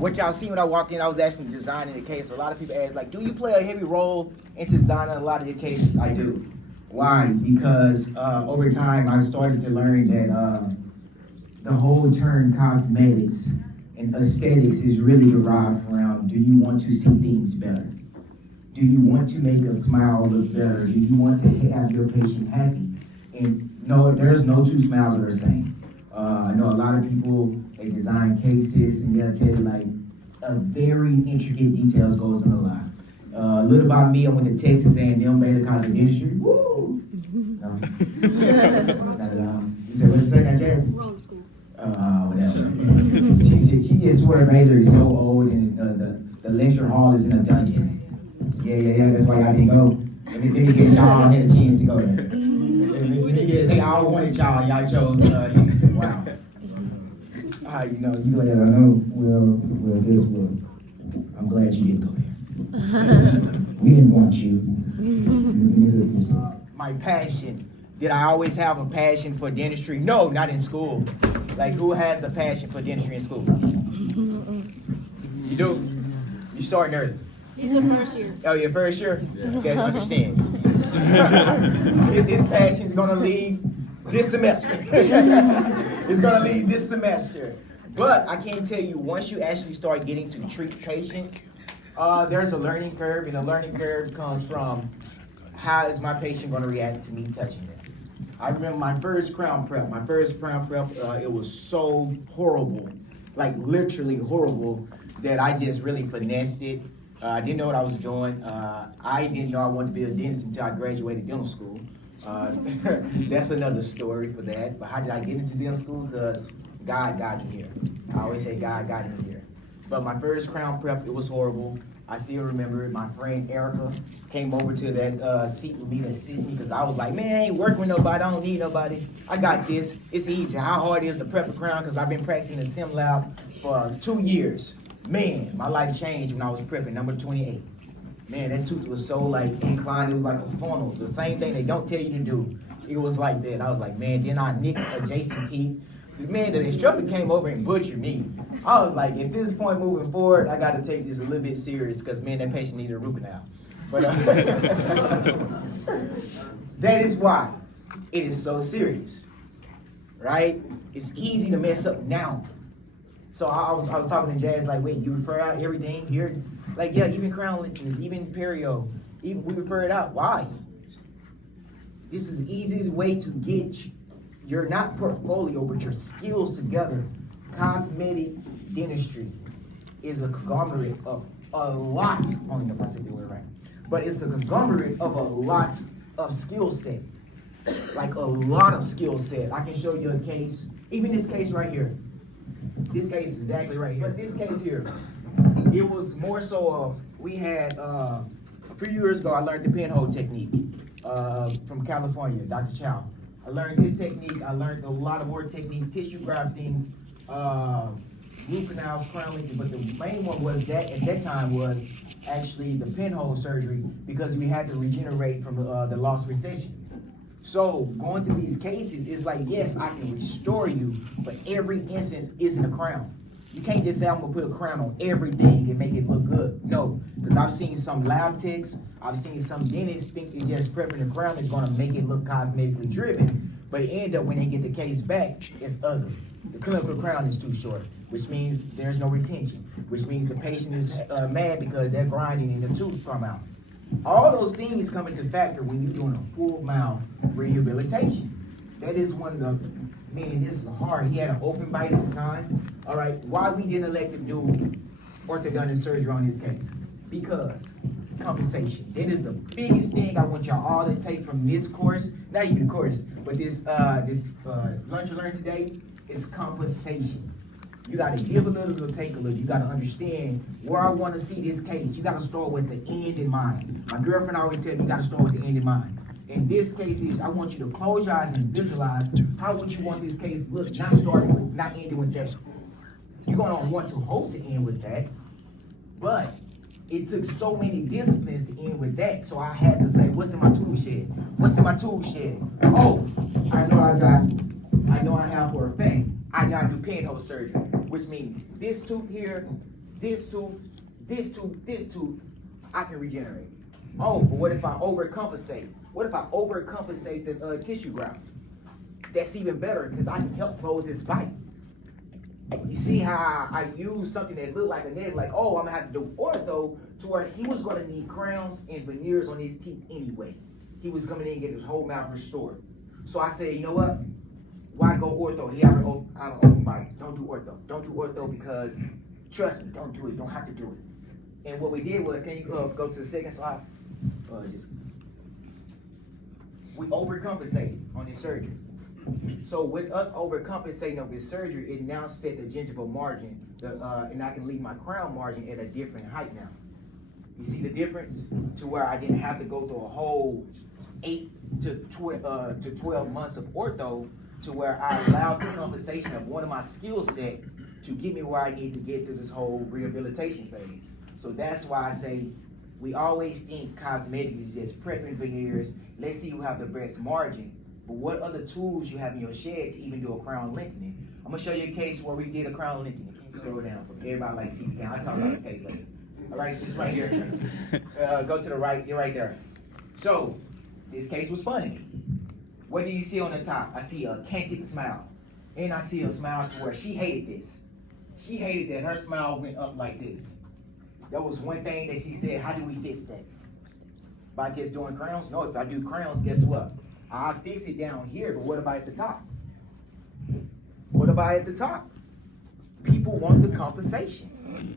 what y'all see when I walked in, I was actually designing the case. A lot of people ask, like, do you play a heavy role into designing a lot of your cases? I do. Why? Because over time, I started to learn that the whole term cosmetics and aesthetics is really derived around, do you want to see things better? Do you want to make a smile look better? Do you want to have your patient happy? And no, there's no two smiles are the same. I know a lot of people, they design cases and they'll tell you like a very intricate details goes in a lot. A little about me, I went to Texas A&M Baylor College of Dentistry. Woo! No. Not at all. You said, what did you say, Jerrett? Wrong school. Whatever. She just swear Baylor is so old and the lecture hall is in a dungeon. Yeah, that's why y'all didn't go. Let me get y'all had a chance to go there. They all wanted y'all, y'all chose Houston. Wow. You know, you glad I know. Well, guess what? I'm glad you didn't go there. We didn't want you. My passion. Did I always have a passion for dentistry? No, not in school. Like, who has a passion for dentistry in school? You do? You starting early. He's in first year. Oh, your first year? Okay, understands. His passion's gonna leave this semester. It's gonna leave this semester. But I can tell you, once you actually start getting to treat patients, there's a learning curve, and the learning curve comes from how is my patient gonna react to me touching them. I remember my first crown prep. It was so horrible, like literally horrible, that I just really finessed it. I didn't know what I was doing. I didn't know I wanted to be a dentist until I graduated dental school. That's another story for that. But how did I get into dental school? Because God got me here. I always say God got me here. But my first crown prep, it was horrible. I still remember it. My friend Erica came over to that seat with me to assist me because I was like, man, I ain't working with nobody. I don't need nobody. I got this. It's easy. How hard it is to prep a crown? Because I've been practicing in the sim lab for 2 years. Man, my life changed when I was prepping, number 28. Man, that tooth was so like inclined, it was like a funnel. The same thing they don't tell you to do. It was like that. I was like, man, then I nicked adjacent teeth. Man, the instructor came over and butchered me. I was like, at this point moving forward, I got to take this a little bit serious because, man, that patient needed a root canal. But that is why it is so serious, right? It's easy to mess up now. So I was talking to Jazz like, wait, you refer out everything here? Like, yeah, even crown lengtheners, even perio, even we refer it out. Why? This is the easiest way to get your not portfolio, but your skills together. Cosmetic dentistry is a conglomerate of a lot, I don't know if I said the word right, but it's a conglomerate of a lot of skill set. Like a lot of skill set. I can show you a case, even this case right here. This case is exactly right here. But this case here, it was more so of, we had, a few years ago, I learned the pinhole technique from California, Dr. Chow. I learned this technique. I learned a lot of more techniques, tissue grafting, root canals, crown lengthening, but the main one was that, at that time, was actually the pinhole surgery because we had to regenerate from the lost recession. So going through these cases, it's like, yes, I can restore you, but every instance isn't a crown. You can't just say, I'm gonna put a crown on everything and make it look good. No, because I've seen some lab techs, I've seen some dentists think that just prepping the crown is gonna make it look cosmetically driven, but it end up when they get the case back, it's ugly. The clinical crown is too short, which means there's no retention, which means the patient is mad because they're grinding and the tooth come out. All those things come into factor when you're doing a full mouth rehabilitation. That is one of the, man, this is hard. He had an open bite at the time. All right, why we didn't elect to do orthodontist surgery on this case? Because compensation. That is the biggest thing I want y'all all to take from this course, not even the course, but this lunch you learned today is compensation. You got to give a little to take a little. You got to understand where I want to see this case. You got to start with the end in mind. My girlfriend always tells me you got to start with the end in mind. In this case, I want you to close your eyes and visualize how would you want this case to look, not starting with, not ending with that. You're going to want to hope to end with that, but it took so many disciplines to end with that. So I had to say, what's in my tool shed? What's in my tool shed? Oh, I know I have for a fact, I gotta do pinhole surgery, which means this tooth here this tooth, this tooth, this tooth, I can regenerate. Oh, but what if I overcompensate? What if I overcompensate the tissue graft? That's even better because I can help close his bite. You see how I use something that looked like a native, like, oh, I'm gonna have to do ortho, to where he was gonna need crowns and veneers on his teeth anyway. He was coming in and get his whole mouth restored. So I said, you know what? Why go ortho? He have an open bite. Don't do ortho. Don't do ortho because, trust me, don't do it. You don't have to do it. And what we did was, can you go to the second slide? We overcompensated on his surgery. So with us overcompensating on his surgery, it now set the gingival margin, and I can leave my crown margin at a different height now. You see the difference? To where I didn't have to go through a whole 8 to 12 months of ortho, to where I allowed the compensation of one of my skill set to get me where I need to get through this whole rehabilitation phase. So that's why I say we always think cosmetic is just prepping veneers. Let's see who have the best margin. But what other tools you have in your shed to even do a crown lengthening? I'm gonna show you a case where we did a crown lengthening. Can you scroll down for me? Everybody likes to see the I'll talk about this case later. All right, this right here. Go to the right, you're right there. So, this case was funny. What do you see on the top? I see a cantic smile. And I see a smile to where she hated this. She hated that her smile went up like this. That was one thing that she said, how do we fix that? By just doing crowns? No, if I do crowns, guess what? I'll fix it down here, but what about at the top? What about at the top? People want the compensation.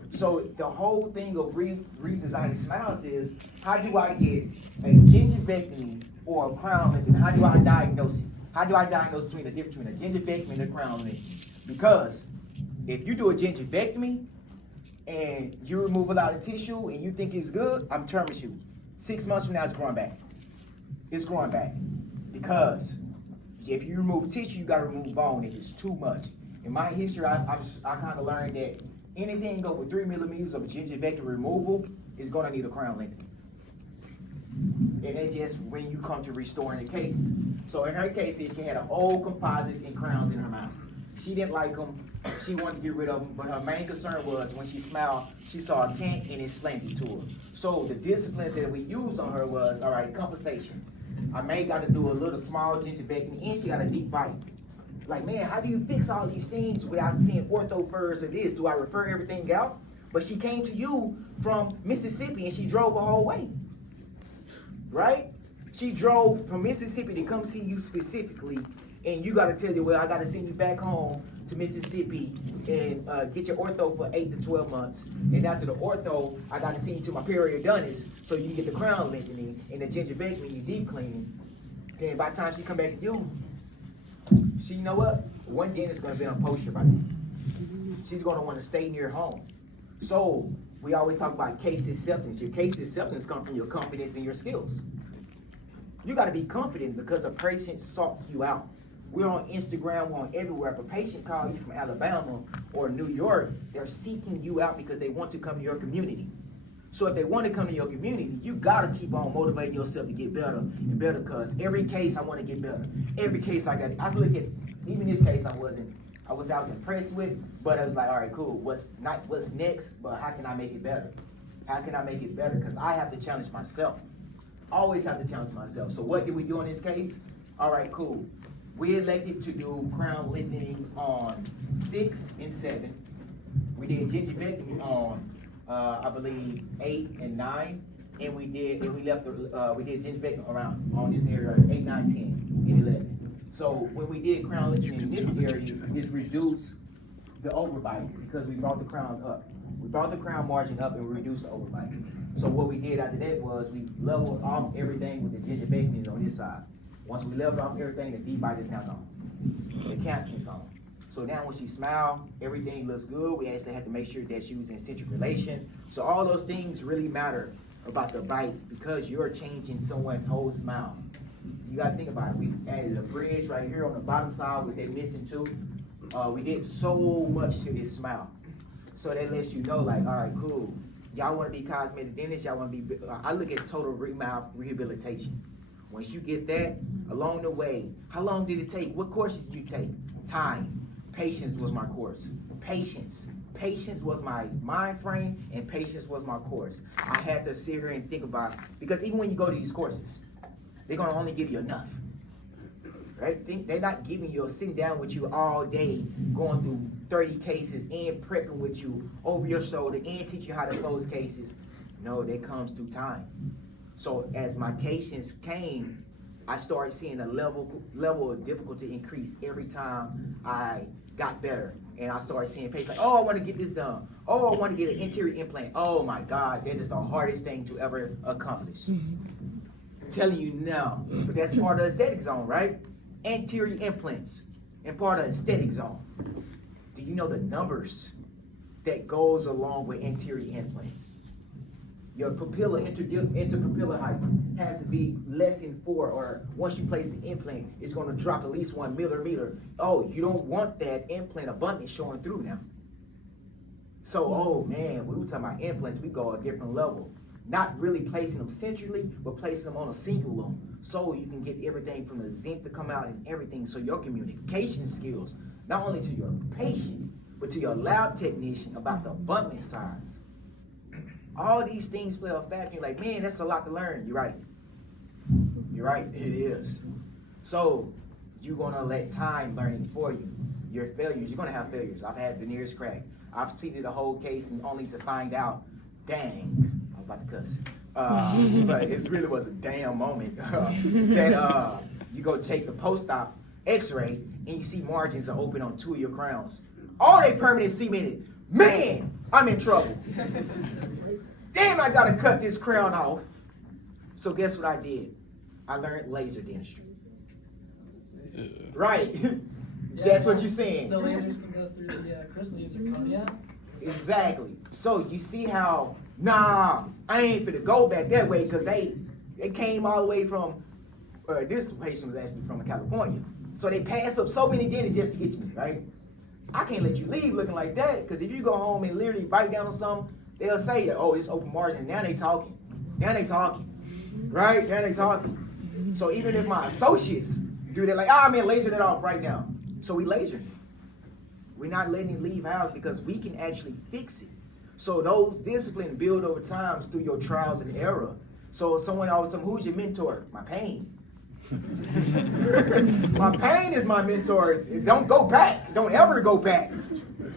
So the whole thing of redesigning smiles is, how do I get a gingivectomy or a crown lengthening? How do I diagnose it? How do I diagnose between the difference between a gingivectomy and a crown lengthening? Because if you do a gingivectomy and you remove a lot of tissue and you think it's good, I'm telling you, 6 months from now it's growing back. It's growing back. Because if you remove tissue, you gotta remove bone if it's too much. In my history, I kind of learned that anything over 3 millimeters of gingivectomy removal is gonna need a crown lengthening. And that's just when you come to restoring the case. So in her case, she had an old composites and crowns in her mouth. She didn't like them. She wanted to get rid of them, but her main concern was when she smiled, she saw a cant and it slammed it to her. So the disciplines that we used on her was, all right, compensation. I may got to do a little small gingivectomy, and she got a deep bite. Like, man, how do you fix all these things without seeing ortho first or this? Do I refer everything out? But she came to you from Mississippi, and she drove a whole way, right? She drove from Mississippi to come see you specifically, and you got to tell you, well, I got to send you back home to Mississippi and get your ortho for 8 to 12 months. And after the ortho, I got to send you to my periodontist so you can get the crown lengthening and the gingivectomy and deep cleaning. Then by the time she come back to you, you know what? One dentist is going to be on poster by then. She's going to want to stay near home. So we always talk about case acceptance. Your case acceptance comes from your confidence and your skills. You got to be confident because the patient sought you out. We're on Instagram, we're on everywhere. If a patient calls you from Alabama or New York, they're seeking you out because they want to come to your community. So if they want to come to your community, you gotta keep on motivating yourself to get better and better, because every case I want to get better. Every case I look at, even this case I was impressed with, but I was like, all right, cool, what's next, but how can I make it better? How can I make it better? Because I have to challenge myself. Always have to challenge myself. So what did we do in this case? All right, cool. We elected to do crown lengthenings on 6 and 7. We did gingivectomy on, I believe, 8 and 9, and we did gingivectomy around on this area 8, 9, 10, and 11. So when we did crown lengthening in this area, it's reduced the overbite because we brought the crown up. We brought the crown margin up and we reduced the overbite. So what we did after that was we leveled off everything with the gingivectomy on this side. Once we leveled off everything, the deep bite is now gone. The cavity is gone. So now when she smiled, everything looks good. We actually had to make sure that she was in centric relation. So all those things really matter about the bite because you're changing someone's whole smile. You gotta think about it. We added a bridge right here on the bottom side with that missing tooth. We did so much to this smile. So that lets you know, like, all right, cool. Y'all wanna be cosmetic dentists, y'all wanna be, I look at total mouth rehabilitation. Once you get that, along the way, how long did it take? What courses did you take? Time. Patience was my course. Patience. patience was my mind frame and patience was my course. I had to sit here and think about, because even when you go to these courses, they're gonna only give you enough. Right? They're not giving you or sitting down with you all day, going through 30 cases and prepping with you over your shoulder and teach you how to close cases. No, that comes through time. So as my patients came, I started seeing a level of difficulty increase every time I got better. And I started seeing patients like, oh, I want to get this done. Oh, I want to get an anterior implant. Oh my gosh, that is the hardest thing to ever accomplish. I'm telling you now, but that's part of the aesthetic zone, right? Anterior implants and part of the aesthetic zone. Do you know the numbers that goes along with anterior implants? Your papilla, interpapillar height has to be less than 4, or once you place the implant, it's going to drop at least 1 millimeter. Oh, you don't want that implant abundance showing through now. So, oh man, we were talking about implants, we go a different level. Not really placing them centrally, but placing them on a cingulum, so you can get everything from the zinc to come out and everything, so your communication skills, not only to your patient, but to your lab technician about the abutment size. All these things play a factor. You're like, man, that's a lot to learn. You're right. You're right, it is. So you're gonna let time learn it for you. Your failures, you're gonna have failures. I've had veneers cracked. I've seated a whole case and only to find out, dang, I was about to cuss. But it really was a damn moment that you go take the post-op x-ray and you see margins are open on 2 of your crowns. All they permanent cemented. Man, I'm in trouble. Damn, I gotta cut this crown off. So guess what I did? I learned laser dentistry. Right. That's what you're saying. The lasers can go through the crystals or cornea. Exactly. So you see how, nah, I ain't finna go back that way, because they came all the way from, this patient was actually from California. So they passed up so many dentists just to get to me, right? I can't let you leave looking like that, because if you go home and literally bite down on something, they'll say, oh, it's open margin. Now they talking. Right? Now they talking. So even if my associates do that, like, man, laser that off right now. So we laser it. We're not letting it leave house because we can actually fix it. So those disciplines build over time through your trials and error. So someone always tell me, who's your mentor? My pain. My pain is my mentor. Don't go back. Don't ever go back.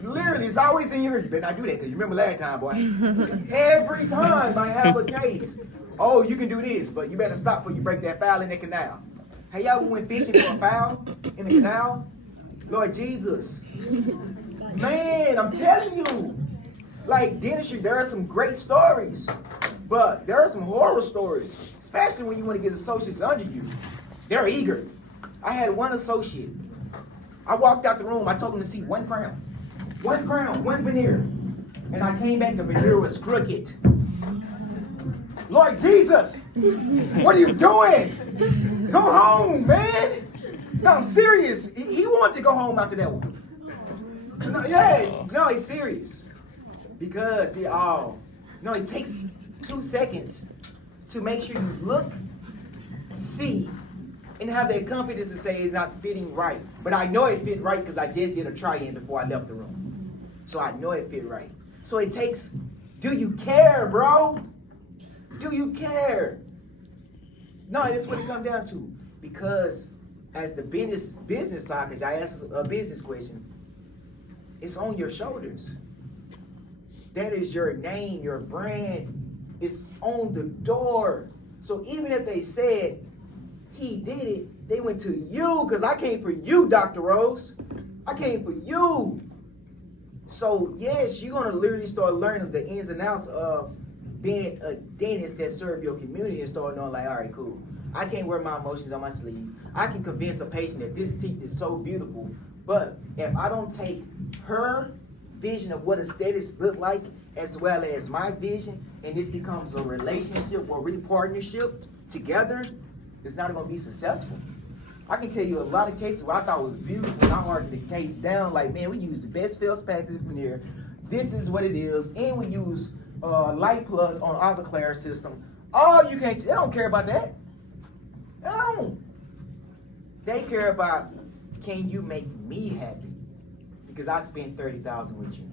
Literally, it's always in your ear. You better not do that, because you remember last time, boy. Every time I have a case, oh, you can do this, but you better stop before you break that foul in the canal. Hey, y'all went fishing for a foul in the canal? Lord Jesus. Man, I'm telling you. Like dentistry, there are some great stories, but there are some horror stories, especially when you want to get associates under you. They're eager. I had one associate. I walked out the room. I told him to see 1 crown. 1 crown, 1 veneer. And I came back, the veneer was crooked. Lord Jesus, what are you doing? Go home, man. No, I'm serious. He wanted to go home after that one. No, he's serious. Because, it takes 2 seconds to make sure you look, see, and have that confidence to say it's not fitting right. But I know it fit right because I just did a try-in before I left the room. So I know it fit right. So it takes, do you care, bro? Do you care? No, that's what it comes down to. Because as the business side, because I asked a business question, it's on your shoulders. That is your name, your brand. It's on the door. So even if they said he did it, they went to you, because I came for you, Dr. Rose. I came for you. So yes, you're gonna literally start learning the ins and outs of being a dentist that serve your community and start knowing like, all right, cool. I can't wear my emotions on my sleeve. I can convince a patient that this teeth is so beautiful, but if I don't take her vision of what aesthetics look like as well as my vision, and this becomes a relationship or partnership together, it's not gonna be successful. I can tell you a lot of cases where I thought was beautiful and I argued the case down like, man, we use the best feldspathic veneer. This is what it is, and we use Light Plus on Avoclar system. Oh, you can't, they don't care about that. They don't. They care about, can you make me happy? Because I spent $30,000 with you.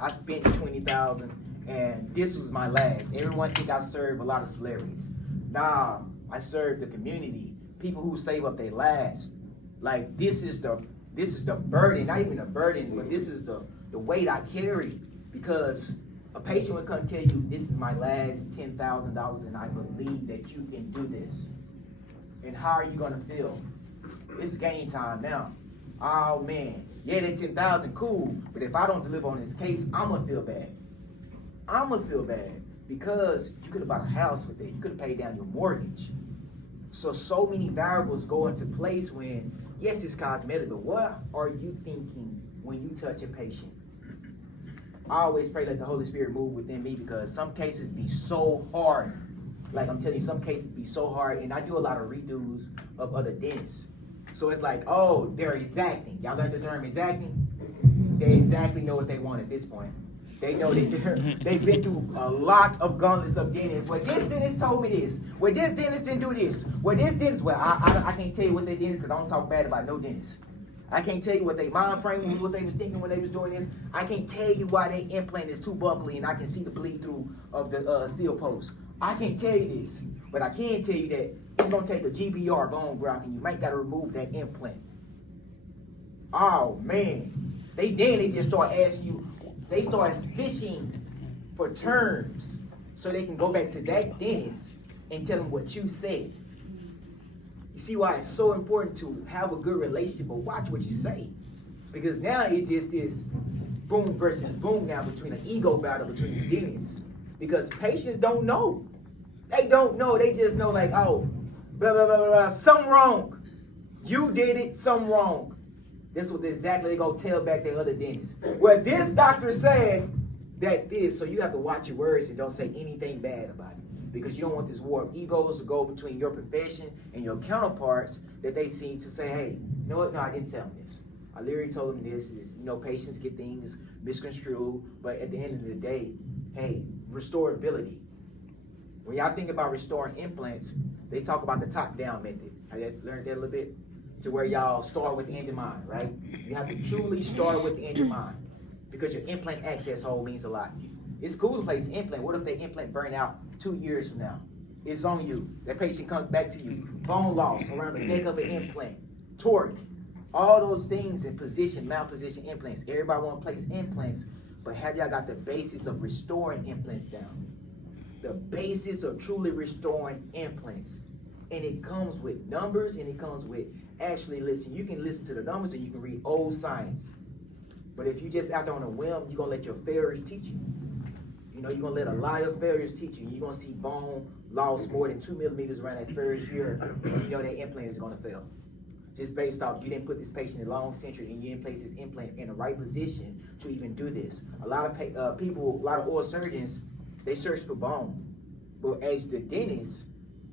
I spent $20,000, and this was my last. Everyone think I serve a lot of celebrities. Nah, I serve the community, people who save up their last. Like this is the burden, not even a burden, but this is the weight I carry, because a patient would come tell you, this is my last $10,000 and I believe that you can do this. And how are you gonna feel? It's game time now. Oh man, yeah, that 10,000 cool, but if I don't deliver on this case, I'm gonna feel bad. I'm gonna feel bad because you could have bought a house with it. You could have paid down your mortgage. So many variables go into place when, yes, it's cosmetic, but what are you thinking when you touch a patient? I always pray that the Holy Spirit move within me, because some cases be so hard. Like I'm telling you, some cases be so hard, and I do a lot of redos of other dentists. So it's like, oh, they're exacting. Y'all learned the term exacting? They exactly know what they want at this point. They know that they've been through a lot of gauntlets of dentists. Well, this dentist told me this. Well, this dentist didn't do this. Well, this dentist, well, I can't tell you what they dentist, because I don't talk bad about no dentist. I can't tell you what they mind frame was, what they was thinking when they was doing this. I can't tell you why they implant is too buckly and I can see the bleed through of the steel post. I can't tell you this, but I can tell you that it's gonna take a GBR bone graft and you might gotta remove that implant. Oh man, they just start asking you, they start fishing for terms so they can go back to that dentist and tell them what you said. You see why it's so important to have a good relationship, but watch what you say. Because now it's just this boom versus boom now between an ego battle between the dentists. Because patients don't know. They don't know. They just know like, oh, blah, blah, blah, blah, blah, something wrong. You did it, something wrong. This is what exactly they gonna tell back their other dentists. Well, this doctor said that this, so you have to watch your words and don't say anything bad about it. Because you don't want this war of egos to go between your profession and your counterparts that they seem to say, hey, you know what? No, I didn't tell them this. I literally told them this is, patients get things misconstrued, but at the end of the day, hey, restorability. When y'all think about restoring implants, they talk about the top-down method. Have you learned that a little bit? To where y'all start with the end in mind, right? You have to truly start with the end in mind, because your implant access hole means a lot. It's cool to place an implant. What if the implant burn out 2 years from now? It's on you. That patient comes back to you. Bone loss around the neck of an implant. Torque. All those things in position, malposition implants. Everybody want to place implants, but have y'all got the basis of restoring implants down? The basis of truly restoring implants. And it comes with numbers, and it comes with actually listen. You can listen to the numbers and you can read old science. But if you just out there on a whim, you're going to let your failures teach you. You're going to let a lot of failures teach you. You're going to see bone loss more than 2 millimeters around that first year, and you know that implant is going to fail. Just based off, you didn't put this patient in long century and you didn't place this implant in the right position to even do this. A lot of people, a lot of oral surgeons, they search for bone. But as the dentist,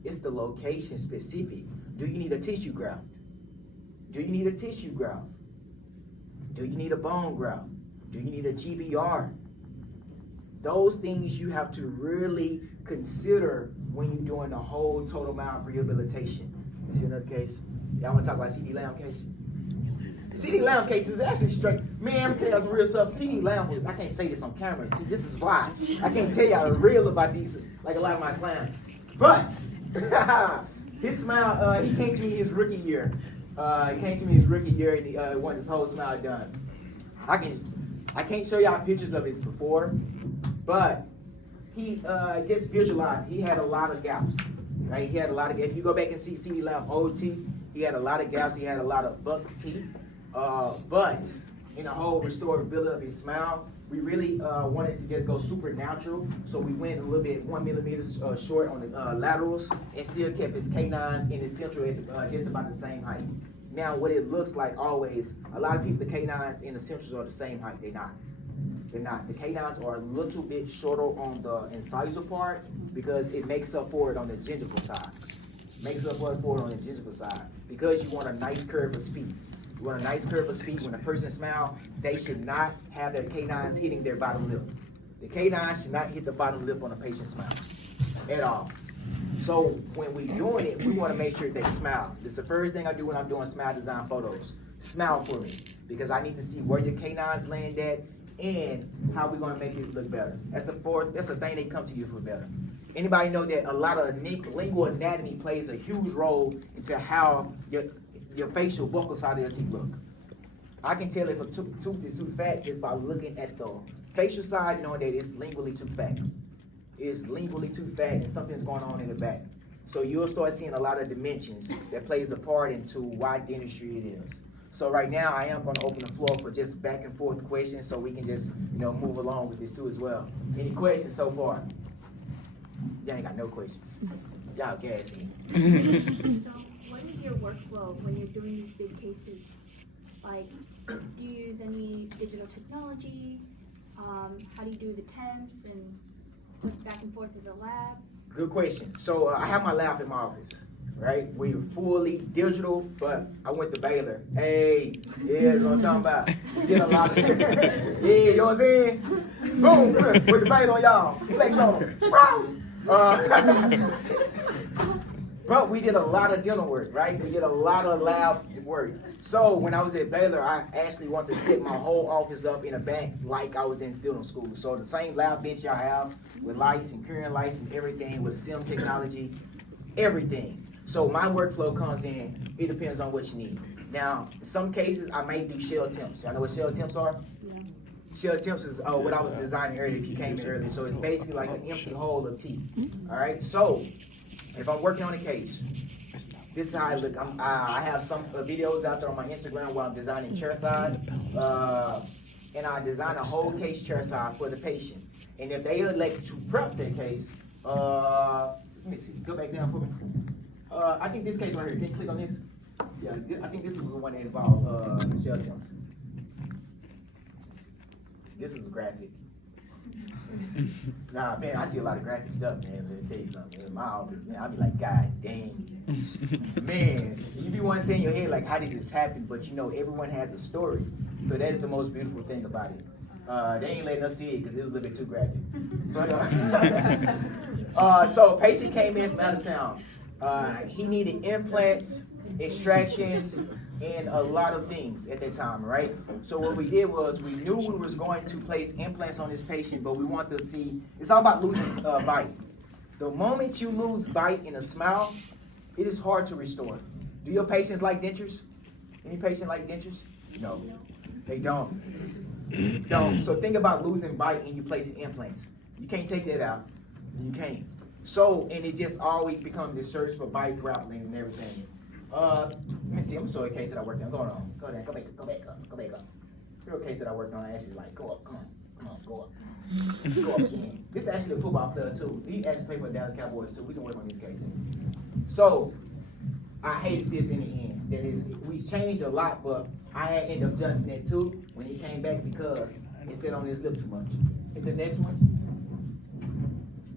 it's the location specific. Do you need a tissue graft? Do you need a tissue graft? Do you need a bone graft? Do you need a GBR? Those things you have to really consider when you're doing the whole total mouth rehabilitation. You see another case? Y'all want to talk about CD Lamb case? CD Lamb case is actually straight. Man, I'm telling you some real stuff. CD Lamb, I can't say this on camera. See, this is why. I can't tell y'all the real about these, like a lot of my clients. But, his smile, he came to me his rookie year. And he wanted his whole smile done. I can't show y'all pictures of his before, but he just visualized. He had a lot of gaps, right? He had a lot of. If you go back and see CD Lamb old teeth, he had a lot of gaps. He had a lot of buck teeth, but in the whole restorability of his smile, we really wanted to just go super natural. So we went a little bit 1 millimeter short on the laterals, and still kept his canines in his central at just about the same height. Now, what it looks like always, a lot of people, the canines and the centrals are the same height. They're not. They're not. The canines are a little bit shorter on the incisor part because it makes up for it on the gingival side. Makes up for it on the gingival side because you want a nice curve of speed. You want a nice curve of speed. When a person smiles, they should not have their canines hitting their bottom lip. The canines should not hit the bottom lip on a patient's smile at all. So when we're doing it, we want to make sure they smile. This is the first thing I do when I'm doing smile design photos. Smile for me because I need to see where your canines land at and how we're gonna make this look better. That's the fourth. That's the thing they come to you for better. Anybody know that a lot of lingual anatomy plays a huge role into how your facial buccal side of your teeth look? I can tell if a tooth is too fat just by looking at the facial side, knowing that it's lingually too fat. It's lingually too fat and something's going on in the back. So you'll start seeing a lot of dimensions that plays a part into why dentistry it is. So right now I am going to open the floor for just back and forth questions so we can just move along with this too as well. Any questions so far? Y'all ain't got no questions. Y'all gassy. So what is your workflow when you're doing these big cases? Like, do you use any digital technology? How do you do the temps and back and forth to the lab? Good question. So I have my lab in my office, right? We're fully digital, but I went to Baylor. Hey, yeah, that's what I'm talking about. We did a lot of yeah, you know what I'm saying? Boom, put the Baylor on y'all. Flex on them. Rose! But we did a lot of dental work, right? We did a lot of lab work. So when I was at Baylor, I actually wanted to set my whole office up in a bank like I was in dental school. So the same lab bench y'all have with lights and curing lights and everything with SIM technology, everything. So my workflow comes in, it depends on what you need. Now, in some cases, I may do shell temps. Y'all know what shell temps are? Yeah. Shell temps is what I was designing earlier if you came in earlier. So it's basically like an empty hole of teeth. All right, so if I'm working on a case, this is how I look. I have some videos out there on my Instagram where I'm designing chairside, and I design a whole case chairside for the patient. And if they elect to prep their case, let me see, go back down for me. I think this case right here, can you click on this? Yeah, I think this is the one that involved shell temps. This is a graphic. Nah, man, I see a lot of graphic stuff, man. Let me tell you something. In my office, man, I be like, God dang. Man, you be one saying in your head, like, how did this happen? But everyone has a story. So that's the most beautiful thing about it. They ain't letting us see it because it was a little bit too graphic. But so a patient came in from out of town. He needed implants, extractions, and a lot of things at that time, right? So what we did was we knew we was going to place implants on this patient, but we wanted to see, it's all about losing bite. The moment you lose bite in a smile, it is hard to restore. Do your patients like dentures? Any patient like dentures? No, they don't. Don't. So think about losing bite and you placing implants. You can't take that out. You can't. So, and it just always becomes this search for bite grappling and everything. Let me see, I'm sorry, a case that I worked on. Go on. Go back up. Here's a case that I worked on. I actually like, go up, come on, go up. Go up again. This is actually a football player too. He actually played for the Dallas Cowboys too. We can work on this case. So, I hated this in the end. That is, we changed a lot, but I had ended up adjusting it too when he came back because it sat on his lip too much. Hit the next one.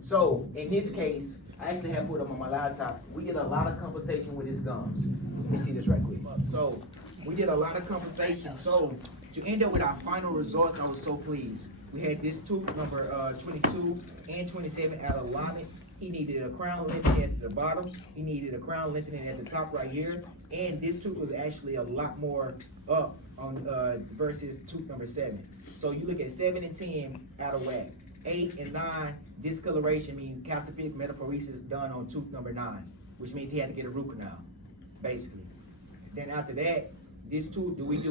So, in this case, I actually have put up on my laptop. We did a lot of conversation with his gums. Let me see this right quick. So, we did a lot of conversation. So, to end up with our final results, I was so pleased. We had this tooth number 22 and 27 at alignment. He needed a crown lengthening at the bottom. He needed a crown lengthening at the top right here. And this tooth was actually a lot more up on versus tooth number 7. So you look at 7 and 10 out of whack. 8 and 9, discoloration means calcific metaphoresis done on tooth number 9, which means he had to get a root canal, basically. Then after that, this tooth, do we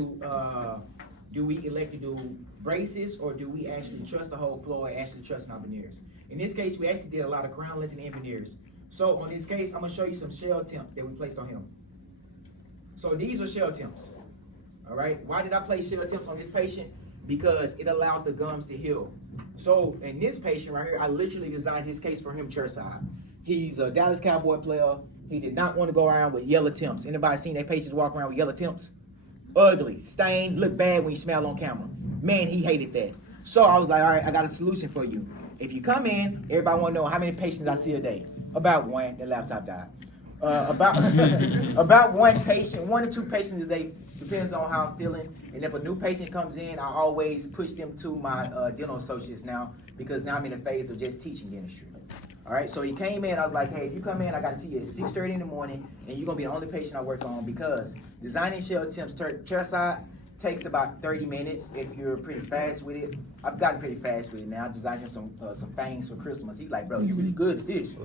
elect to do braces, or do we actually trust the whole floor and actually trust our veneers? In this case, we actually did a lot of crown lengthening and veneers. So on this case, I'm gonna show you some shell temps that we placed on him. So these are shell temps, all right? Why did I place shell temps on this patient? Because it allowed the gums to heal. So in this patient right here, I literally designed his case for him chairside. He's a Dallas Cowboy player. He did not want to go around with yellow temps. Anybody seen their patients walk around with yellow temps? Ugly, stained, look bad when you smell on camera. Man, he hated that. So I was like, all right, I got a solution for you. If you come in, everybody want to know how many patients I see a day. About one. The laptop died. About one patient, 1 or 2 patients a day, depends on how I'm feeling. And if a new patient comes in, I always push them to my dental associates now, because now I'm in the phase of just teaching dentistry. All right, so he came in, I was like, hey, if you come in, I got to see you at 6:30 in the morning, and you're going to be the only patient I work on, because designing shell temps chairside, Takes about 30 minutes if you're pretty fast with it. I've gotten pretty fast with it now. I designed him some fangs for Christmas. He's like, bro, you really good at this.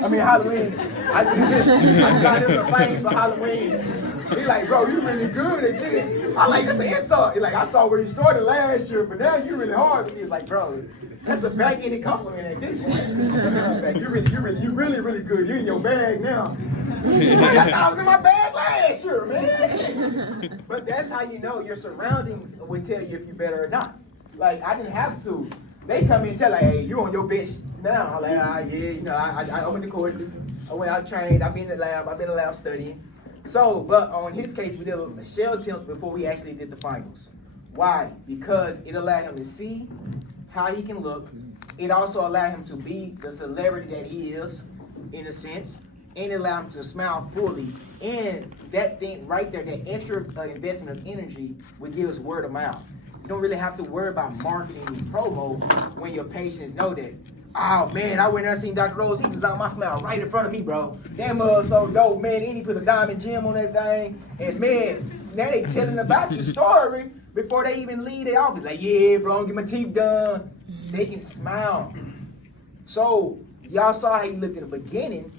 I mean, Halloween. I designed him some fangs for Halloween. He's like, bro, you really good at this. I like, that's an insult. He's like, I saw where you started last year, but now you really hard with this. Like, bro, that's a backhanded compliment at this point. Like, you really good. You in your bag now. I thought I was in my bag last year, man. But that's how you know your surroundings will tell you if you're better or not. Like, I didn't have to. They come in and tell, like, hey, you on your bench now. I'm like, yeah, you know, I went to courses. I went out trained. I've been in the lab studying. So, but on his case, we did a shell temps before we actually did the finals. Why? Because it allowed him to see how he can look. It also allowed him to be the celebrity that he is, in a sense. And it allowed him to smile fully. And that thing right there, that extra investment of energy would give us word of mouth. You don't really have to worry about marketing and promo when your patients know that, oh man, I went there and seen Dr. Rose, he designed my smile right in front of me, bro. That mug so dope, man. And he put a diamond gem on that thing. And man, now they telling about your story before they even leave their office. Like, yeah, bro, I'm getting my teeth done. They can smile. So y'all saw how he looked in the beginning.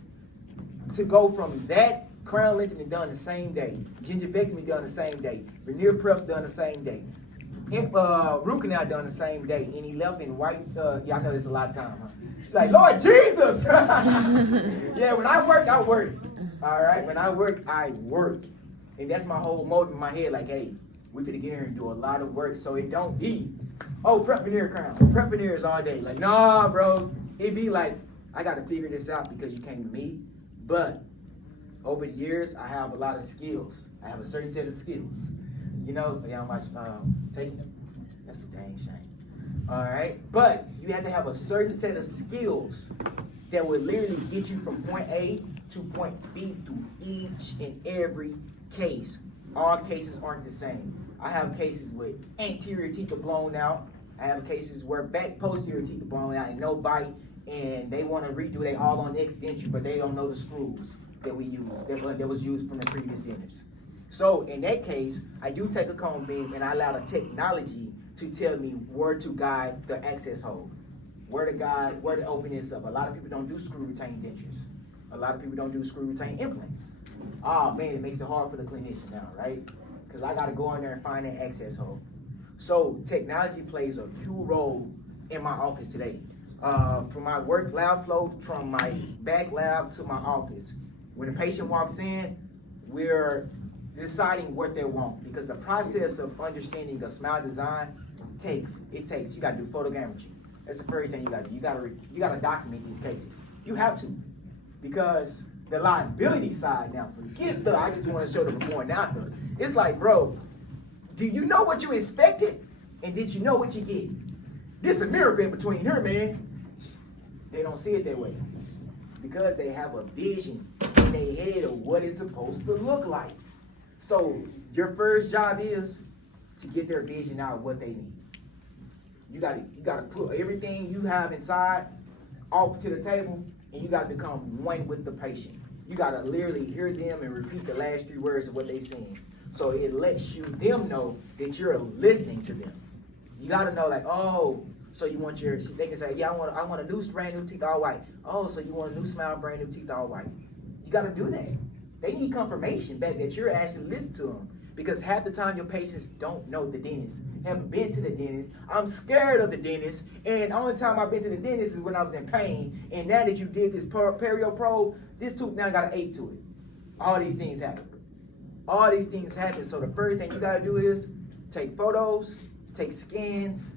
To go from that crown lengthening done the same day, gingivectomy done the same day, veneer preps done the same day, root canal done the same day, and he left in white. Yeah, I know this a lot of time. Huh? She's like, Lord Jesus. Yeah, when I work, I work. All right, when I work, I work, and that's my whole motive in my head. Like, hey, we finna get here and do a lot of work, so it don't be, oh, prep veneer crown, prep veneers all day. Like, nah, bro, it be like, I got to figure this out because you came to me. But over the years, I have a lot of skills. I have a certain set of skills. You know, y'all watch taking them. That's a dang shame. All right, but you have to have a certain set of skills that would literally get you from point A to point B through each and every case. All cases aren't the same. I have cases with anterior teeth are blown out. I have cases where back posterior teeth are blown out and no bite. And they want to redo they all on X denture, but they don't know the screws that we use, that was used from the previous dentures. So in that case, I do take a cone beam and I allow the technology to tell me where to guide the access hole, where to open this up. A lot of people don't do screw retained dentures. A lot of people don't do screw retained implants. Oh man, it makes it hard for the clinician now, right? Because I got to go in there and find that access hole. So technology plays a huge role in my office today. From my work lab flow, from my back lab to my office. When a patient walks in, we're deciding what they want because the process of understanding a smile design you gotta do photogrammetry. That's the first thing you gotta do. You gotta document these cases. You have to, because the liability side now, forget I just wanna show the before and after. It's like, bro, do you know what you expected? And did you know what you get? This is a miracle in between here, man. They don't see it that way because they have a vision in their head of what it's supposed to look like. So your first job is to get their vision out of what they need. You gotta put everything you have inside off to the table, and you gotta become one with the patient. You gotta literally hear them and repeat the last 3 words of what they're saying. So it lets them know that you're listening to them. You gotta know, like, oh, so you want they can say, yeah, I want a new brand new teeth all white. Oh, so you want a new smile, brand new teeth all white. You gotta do that. They need confirmation back that you're actually listening to them. Because half the time your patients don't know the dentist, haven't been to the dentist. I'm scared of the dentist, and the only time I've been to the dentist is when I was in pain. And now that you did this perio probe, this tooth now got an ache to it. All these things happen. All these things happen. So the first thing you gotta do is take photos, take scans,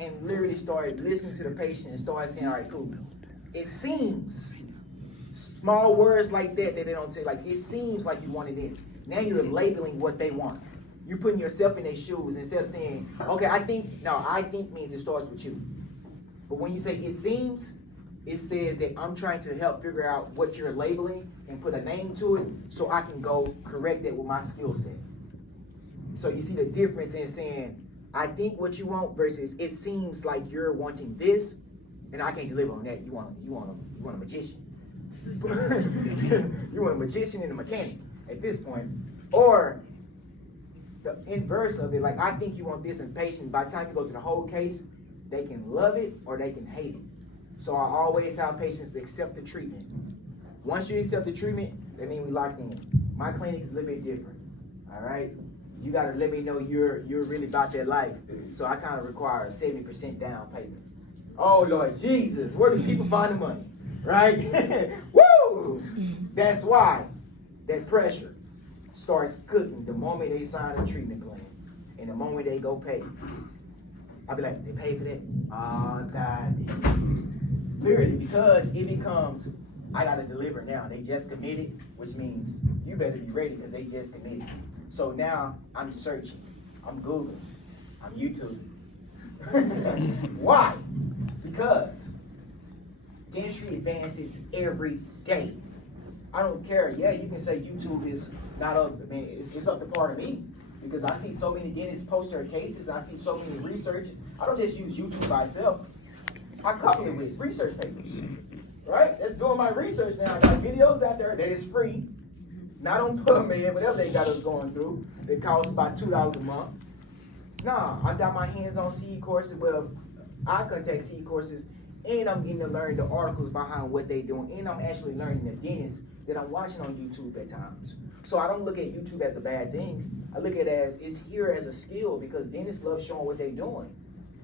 and literally start listening to the patient and start saying, all right, cool. It seems, small words like that they don't say, like, it seems like you wanted this. Now you're labeling what they want. You're putting yourself in their shoes instead of saying, okay, I think means it starts with you. But when you say it seems, it says that I'm trying to help figure out what you're labeling and put a name to it so I can go correct it with my skill set. So you see the difference in saying, I think what you want versus it seems like you're wanting this and I can't deliver on that. You want a magician. You want a magician and a mechanic at this point. Or the inverse of it. Like, I think you want this in patient. By the time you go through the whole case, they can love it or they can hate it. So I always have patients accept the treatment. Once you accept the treatment, that means we locked in. My clinic is a little bit different. All right? You gotta let me know you're really about that life. So I kind of require a 70% down payment. Oh Lord Jesus, where do people find the money? Right? Woo! That's why that pressure starts cooking the moment they sign a treatment plan and the moment they go pay. I'll be like, they pay for that? Oh God. Literally, because it becomes, I gotta deliver now. They just committed, which means you better be ready because they just committed. So now I'm searching, I'm Googling, I'm YouTubing. Why? Because dentistry advances every day. I don't care. Yeah, you can say YouTube is not up. I mean, it's up to part of me because I see so many dentists post their cases. I see so many researchers. I don't just use YouTube by itself. I couple it with research papers. Right? That's doing my research now. I got videos out there that is free. Not on PubMed, whatever they got us going through. It costs about $2 a month. Nah, I got my hands-on CE courses, well, eye contact CE courses, and I'm getting to learn the articles behind what they're doing, and I'm actually learning the dentists that I'm watching on YouTube at times. So I don't look at YouTube as a bad thing. I look at it as it's here as a skill because dentists love showing what they're doing.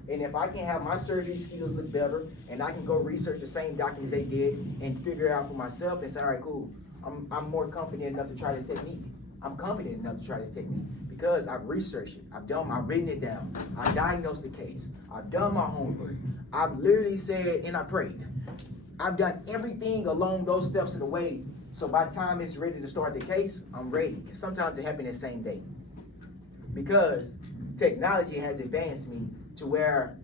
And if I can have my surgery skills look better, and I can go research the same documents they did and figure it out for myself and say, all right, cool. I'm more confident enough to try this technique. I'm confident enough to try this technique because I've researched it. I've written it down. I've diagnosed the case. I've done my homework. I've literally said, and I prayed. I've done everything along those steps of the way. So by the time it's ready to start the case, I'm ready. And sometimes it happens the same day. Because technology has advanced me to where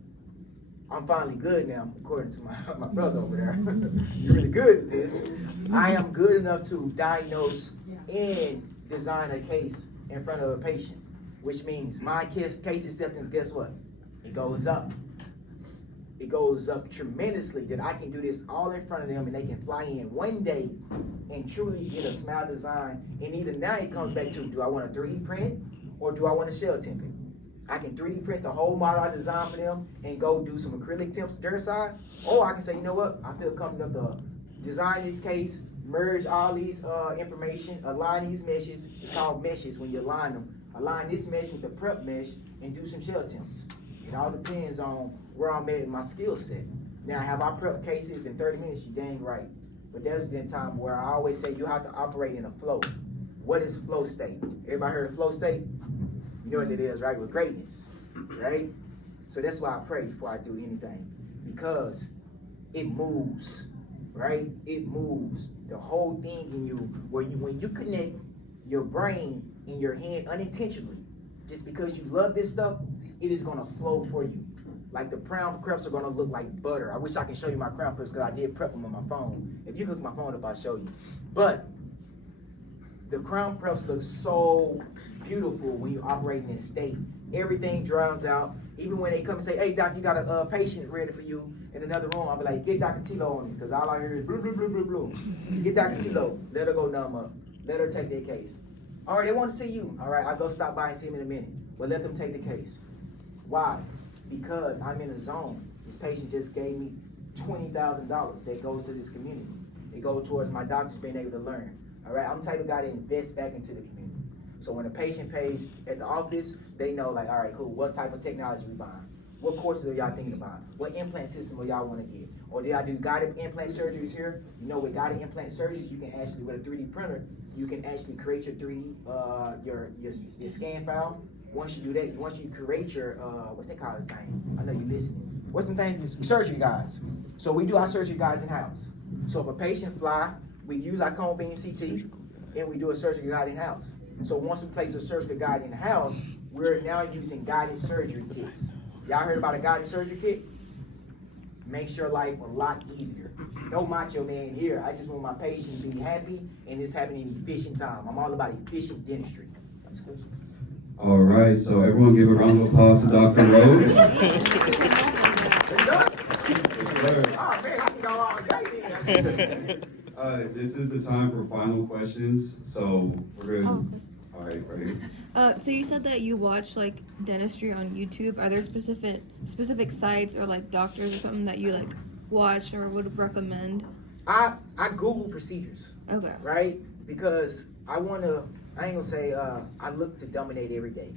I'm finally good now, according to my brother over there. You're really good at this. I am good enough to diagnose and design a case in front of a patient, which means my case acceptance, guess what? It goes up. It goes up tremendously that I can do this all in front of them and they can fly in one day and truly get a smile design. And either now it comes back to, do I want a 3D print or do I want to shell temp it? I can 3D print the whole model I designed for them and go do some acrylic temps their side. Or I can say, you know what? I feel comfortable enough to design this case, merge all these information, align these meshes. It's called meshes when you align them. Align this mesh with the prep mesh and do some shell temps. It all depends on where I'm at in my skill set. Now, have I prepped cases in 30 minutes? You dang right. But there's been time where I always say you have to operate in a flow. What is flow state? Everybody heard of flow state? You know what it is, right? With greatness, right? So that's why I pray before I do anything, because it moves, right? It moves. The whole thing in you, when you connect your brain and your hand unintentionally, just because you love this stuff, it is gonna flow for you. Like the crown preps are gonna look like butter. I wish I could show you my crown preps because I did prep them on my phone. If you hook my phone up, I'll show you. But the crown preps look so beautiful when you operate in this state. Everything drowns out. Even when they come and say, hey, doc, you got a patient ready for you in another room, I'll be like, get Dr. Tilo on it, because all I hear is blue, blue, blue, blue, blue. Get Dr. Tilo. Let her go numb up. Let her take their case. All right, they want to see you. All right, I'll go stop by and see them in a minute. But let them take the case. Why? Because I'm in a zone. This patient just gave me $20,000 that goes to this community. It goes towards my doctors being able to learn. All right, I'm the type of guy that invests back into the community. So when a patient pays at the office, they know like, all right, cool, what type of technology we buying? What courses are y'all thinking about? What implant system will y'all want to get? Or did I do guided implant surgeries here? You know, with guided implant surgeries, you can actually, with a 3D printer, you can actually create your 3D, your scan file. Once you do that, once you create your, what's that called thing? I know you're listening. What's some things? Surgery guides. So we do our surgery guides in-house. So if a patient fly, we use our cone beam CT, and we do a surgery guide in-house. So once we place a surgical guide in the house, we're now using guided surgery kits. Y'all heard about a guided surgery kit? Makes your life a lot easier. No macho man here. I just want my patient to be happy and it's happening in efficient time. I'm all about efficient dentistry. All right, so everyone give a round of applause to Dr. Rose. Oh man, I can go all day then. This is the time for final questions, so we're good. All right, ready? So you said that you watch like dentistry on YouTube. Are there specific sites or like doctors or something that you like watch or would recommend? I Google procedures, Okay. right? Because I ain't gonna say I look to dominate every day,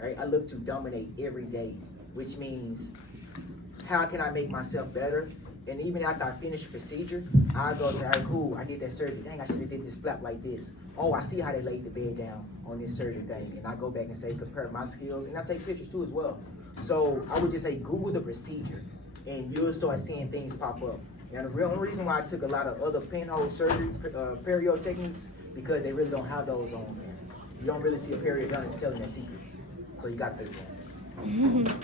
right? I look to dominate every day, which means how can I make myself better? And even after I finish a procedure, I go say, all right, cool, I did that surgery. Dang, I should have did this flap like this. Oh, I see how they laid the bed down on this surgery thing. And I go back and say, compare my skills. And I take pictures too as well. So I would just say, Google the procedure. And you'll start seeing things pop up. And the real reason why I took a lot of other pinhole surgery, perio techniques, because they really don't have those on there. You don't really see a periodontist telling their secrets. So you got to figure it out.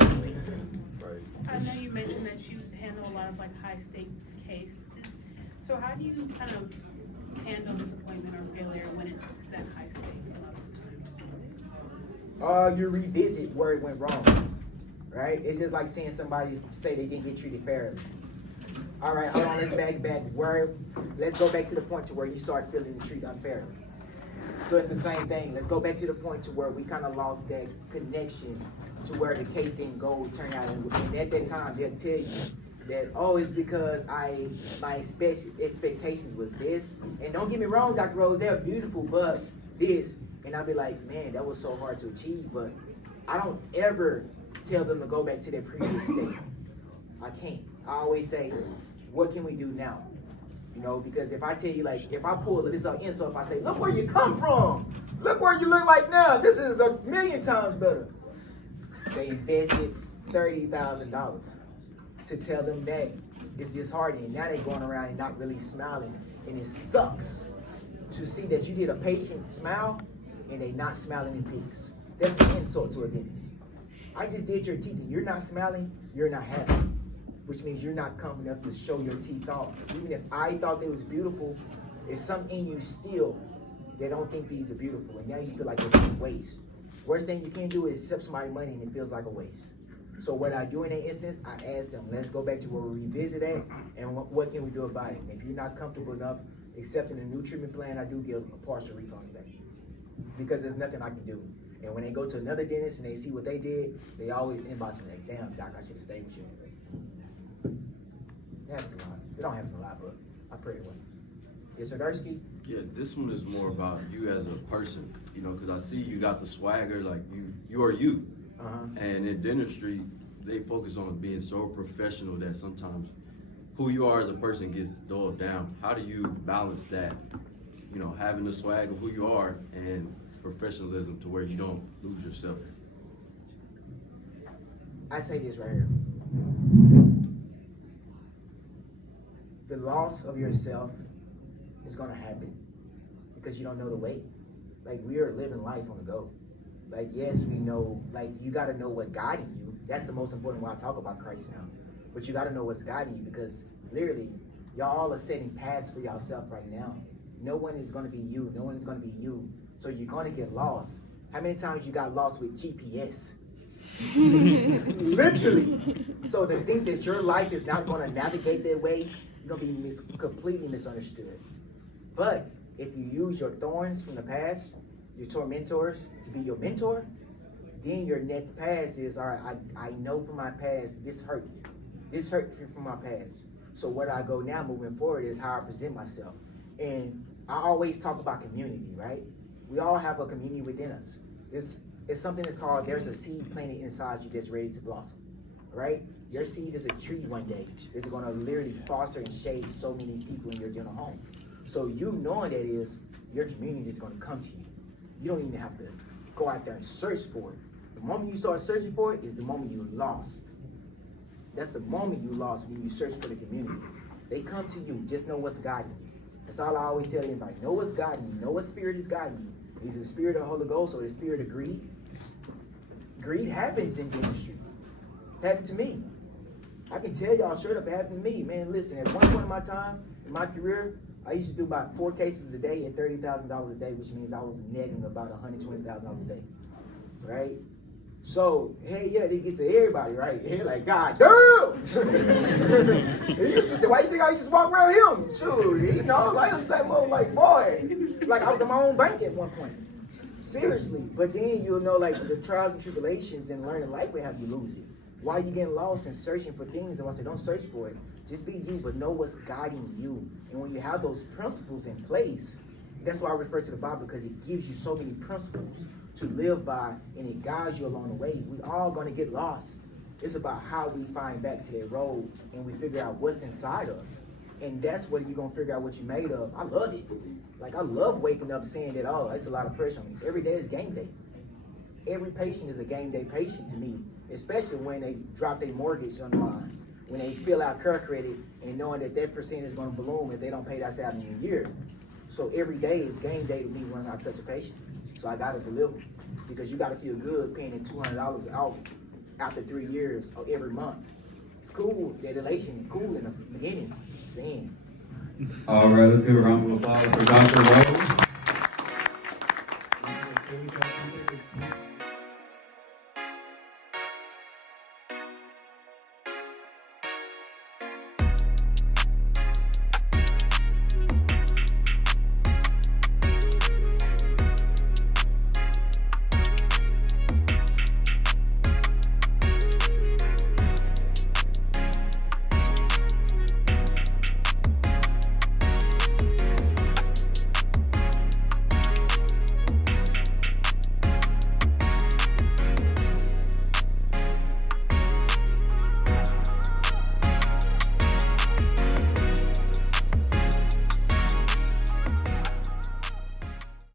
I know you mentioned that you handle a lot of like high stakes cases. So how do you kind of handle disappointment or failure when it's that high stake a lot of the time? You revisit where it went wrong, right? It's just like seeing somebody say they didn't get treated fairly. All right, hold on, let's let's go back to the point to where you start feeling treated unfairly. So it's the same thing. Let's go back to the point to where we kind of lost that connection to where the case didn't go turn out. And at that time, they'll tell you that, oh, it's because my expectations was this. And don't get me wrong, Dr. Rose, they're beautiful, but this. And I'll be like, man, that was so hard to achieve. But I don't ever tell them to go back to their previous state. I can't. I always say, what can we do now? You know, because if I tell you, like, if I pull this up insult, if I say, look where you come from, look where you look like now, this is a million times better. They invested $30,000 to tell them that it's disheartening. Now they're going around and not really smiling, and it sucks to see that you did a patient smile and they not smiling in pics. That's an insult to a dentist. I just did your teeth and you're not smiling, you're not happy. Which means you're not coming up to show your teeth off. Even if I thought they was beautiful, if something in you still, they don't think these are beautiful, and now you feel like it's a waste. Worst thing you can do is accept somebody's money and it feels like a waste. So what I do in that instance, I ask them, let's go back to where we revisit that, and what can we do about it? If you're not comfortable enough accepting a new treatment plan, I do give a partial refund back. Because there's nothing I can do. And when they go to another dentist and they see what they did, they always inbox me like, damn, doc, I should have stayed with you. It happens a lot. It don't happen a lot, but I pray it will. Yes, sir, Dursky? Yeah, this one is more about you as a person, you know, because I see you got the swagger, like you are you. And in dentistry, they focus on being so professional that sometimes who you are as a person gets dulled down. How do you balance that, you know, having the swag of who you are and professionalism to where you don't lose yourself? I say this right here. The loss of yourself is gonna happen because you don't know the way. Like, we are living life on the go. Like, yes, we know, like, you gotta know what guiding you. That's the most important when I talk about Christ now. But you gotta know what's guiding you, because literally, y'all all are setting paths for yourself right now. No one is gonna be you. No one is gonna be you. So you're gonna get lost. How many times you got lost with GPS? Literally. So to think that your life is not gonna navigate that way, you're gonna be completely misunderstood. But if you use your thorns from the past, your tormentors, to be your mentor, then your next pass is, all right, I know from my past, this hurt you. This hurt you from my past. So what I go now moving forward is how I present myself. And I always talk about community, right? We all have a community within us. It's something that's called, there's a seed planted inside you that's ready to blossom, right? Your seed is a tree one day. It's gonna literally foster and shade so many people in your dental home. So you knowing that is, your community is gonna come to you. You don't even have to go out there and search for it. The moment you start searching for it is the moment you lost. That's the moment you lost when you search for the community. They come to you, just know what's guiding you. That's all I always tell everybody. Know what's guiding you, know what spirit is guiding you. Is it the spirit of the Holy Ghost or the spirit of greed? Greed happens in dentistry. It happened to me. I can tell y'all straight up, it happened to me. Man, listen, at one point in my time, in my career, I used to do about 4 cases a day at $30,000 a day, which means I was netting about $120,000 a day, right? So, hey, yeah, they get to everybody, right? They're like, God damn! Why you think I just walk around him? Shoot, you know, like more like, boy. Like I was in my own bank at one point. Seriously, but then you'll know like the trials and tribulations and learning life will have you lose it. Why you getting lost and searching for things? And I say, don't search for it. Just be you, but know what's guiding you. And when you have those principles in place, that's why I refer to the Bible, because it gives you so many principles to live by, and it guides you along the way. We all gonna get lost. It's about how we find back to that road and we figure out what's inside us. And that's what you're gonna figure out what you're made of. I love it. Like, I love waking up saying that, oh, it's a lot of pressure on me. Every day is game day. Every patient is a game day patient to me, especially when they drop their mortgage on the line, when they fill out care credit and knowing that that percent is gonna balloon if they don't pay that out in a year. So every day is game day to me once I touch a patient. So I gotta deliver, because you gotta feel good paying them $200 off after 3 years or every month. It's cool, that elation, cool in the beginning, it's the end. All right, let's give a round of applause for Dr. Rose.